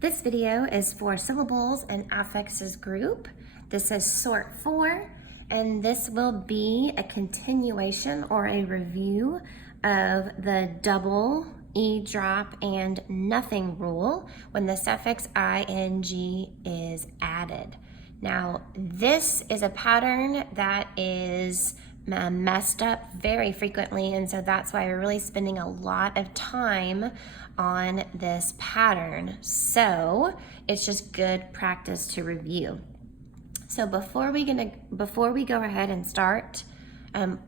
This video is for Syllables and Affixes group. This is sort 4, and this will be a continuation or a review of the double, E drop, and nothing rule when the suffix ing is added. Now, this is a pattern that is messed up very frequently, and so that's why we're really spending a lot of time on this pattern. So it's just good practice to review. So before we go ahead and start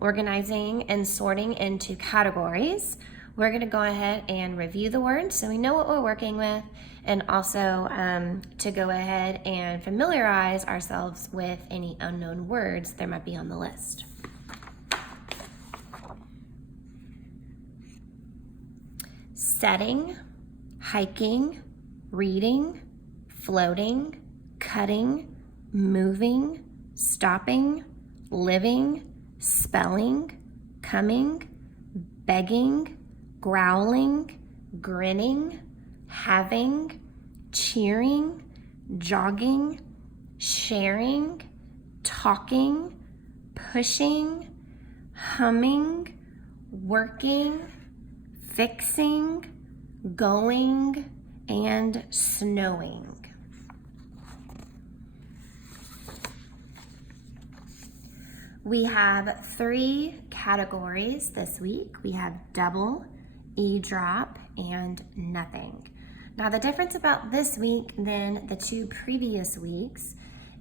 organizing and sorting into categories, we're going to go ahead and review the words so we know what we're working with, and also to go ahead and familiarize ourselves with any unknown words there might be on the list. Setting, hiking, reading, floating, cutting, moving, stopping, living, spelling, coming, begging, growling, grinning, having, cheering, jogging, sharing, talking, pushing, humming, working, fixing, going, and snowing. We have 3 categories this week. We have double, E drop, and nothing. Now the difference about this week than the 2 previous weeks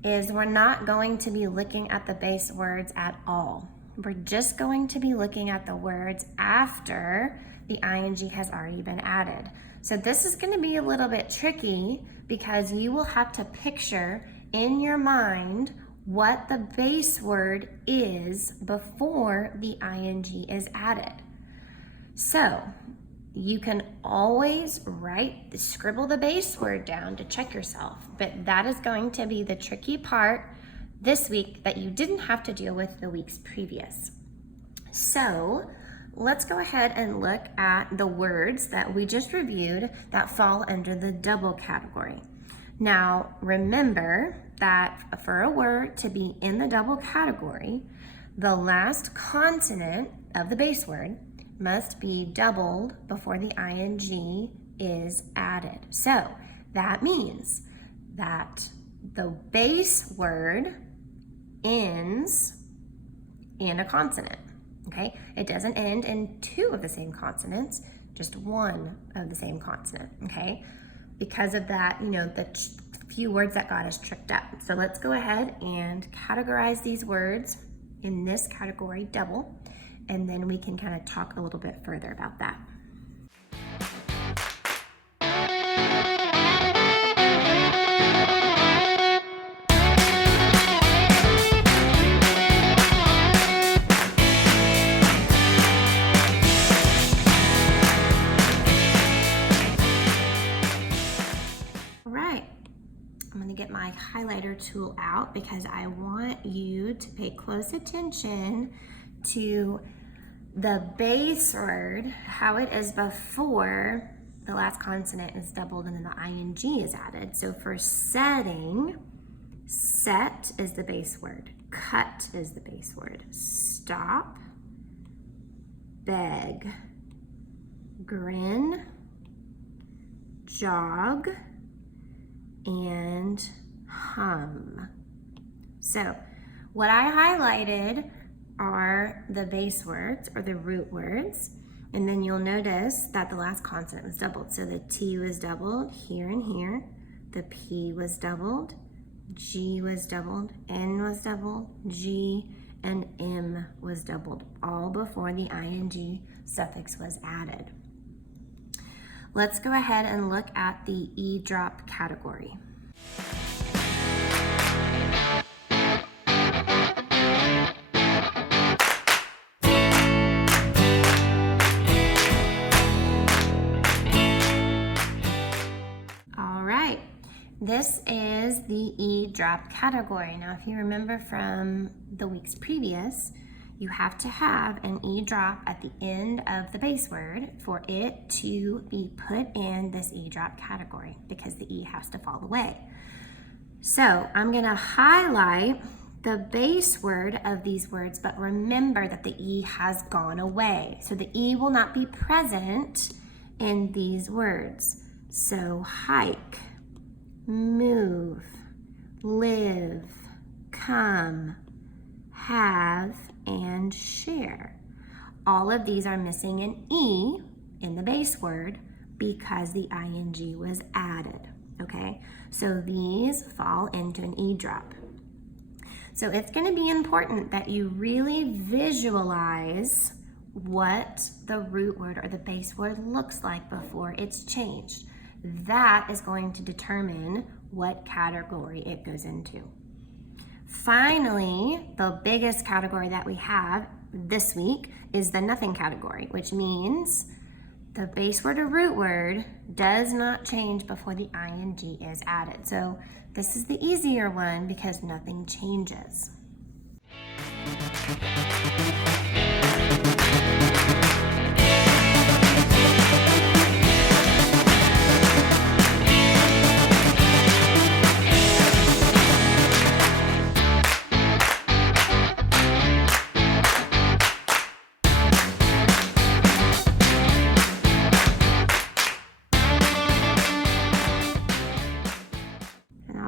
is we're not going to be looking at the base words at all. We're just going to be looking at the words after the ing has already been added. So this is going to be a little bit tricky because you will have to picture in your mind what the base word is before the ing is added. So you can always scribble the base word down to check yourself, but that is going to be the tricky part this week that you didn't have to deal with the weeks previous. So let's go ahead and look at the words that we just reviewed that fall under the double category. Now, remember that for a word to be in the double category, the last consonant of the base word must be doubled before the ing is added. So that means that the base word ends in a consonant, okay? It doesn't end in 2 of the same consonants, just 1 of the same consonant, okay? Because of that, the few words that got us tricked up. So let's go ahead and categorize these words in this category, double, and then we can kind of talk a little bit further about that. I'm going to get my highlighter tool out because I want you to pay close attention to the base word, how it is before the last consonant is doubled and then the ing is added. So for setting, set is the base word, cut is the base word, stop, beg, grin, jog, and hum. So what I highlighted are the base words or the root words, and then you'll notice that the last consonant was doubled. So the T was doubled here and here, the P was doubled, G was doubled, N was doubled, G and M was doubled, all before the ing suffix was added. Let's go ahead and look at the E drop category. All right, this is the E drop category. Now, if you remember from the weeks previous, you have to have an E drop at the end of the base word for it to be put in this E drop category because the E has to fall away. So I'm going to highlight the base word of these words, but remember that the E has gone away. So the E will not be present in these words. So hike, move, live, come, have, and share. All of these are missing an E in the base word because the ing was added, okay? So these fall into an E drop. So it's going to be important that you really visualize what the root word or the base word looks like before it's changed. That is going to determine what category it goes into. Finally, the biggest category that we have this week is the nothing category, which means the base word or root word does not change before the ing is added. So this is the easier one because nothing changes.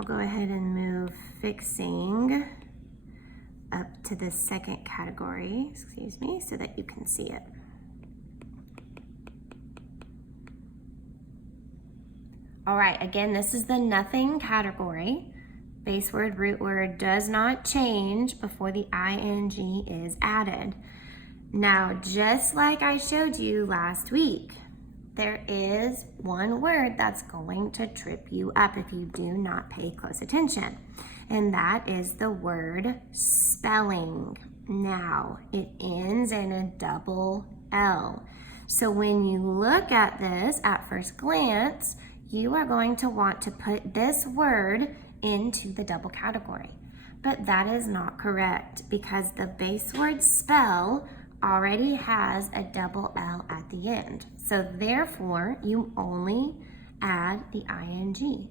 Go ahead and move fixing up to the second category, excuse me, so that you can see it. All right, again, this is the nothing category. Base word, root word does not change before the ing is added. Now, just like I showed you last week, there is one word that's going to trip you up if you do not pay close attention, and that is the word spelling. Now, it ends in a double L. So when you look at this at first glance, you are going to want to put this word into the double category. But that is not correct because the base word spell already has a double L at the end. So therefore, you only add the ing.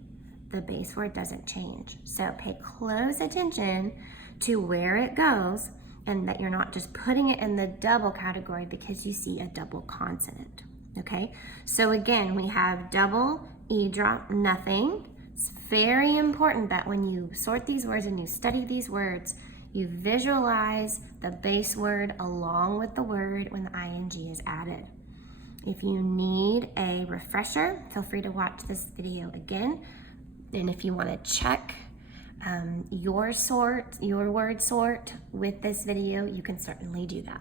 The base word doesn't change. So pay close attention to where it goes and that you're not just putting it in the double category because you see a double consonant, okay? So again, we have double, E drop, nothing. It's very important that when you sort these words and you study these words, you visualize the base word along with the word when the ing is added. If you need a refresher, feel free to watch this video again. And if you want to check your word sort with this video, you can certainly do that.